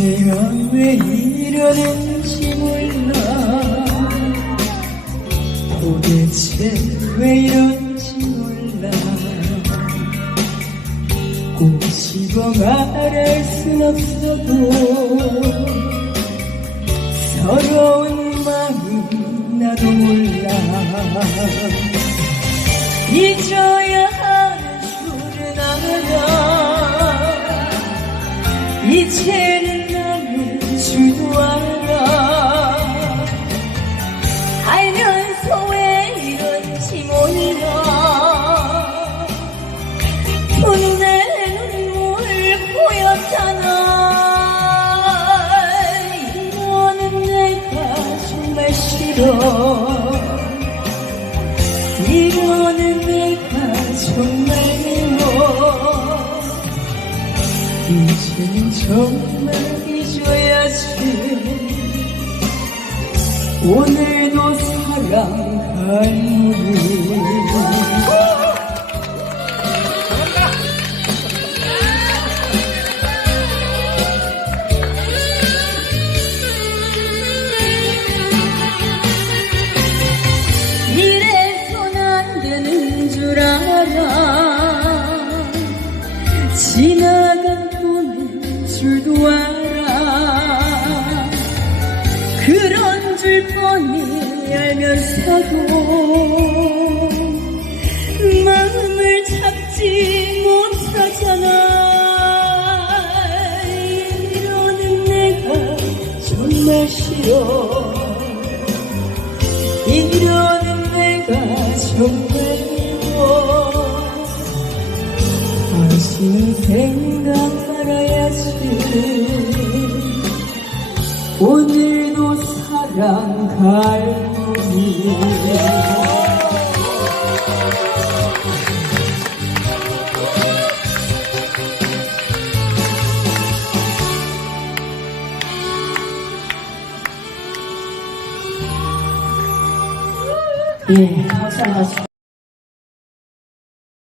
내가 왜 이러는지 몰라. 도대체 왜 이런지 몰라. 꼬집어 말할 순 없어도 서러운 마음 나도 몰라. 잊어야 하는 줄은 알아. 이제 이러는 내가 정말 미워 이제는 정말 잊어야지. 오늘도 사랑할 우리 알면서도 마음을 잡지 못하잖아. 이러는 내가 정말 싫어. 이러는 내가 정말 미워 다시는 생각 말아야지. 오늘 도 사랑할 우리 예, 감사합니다.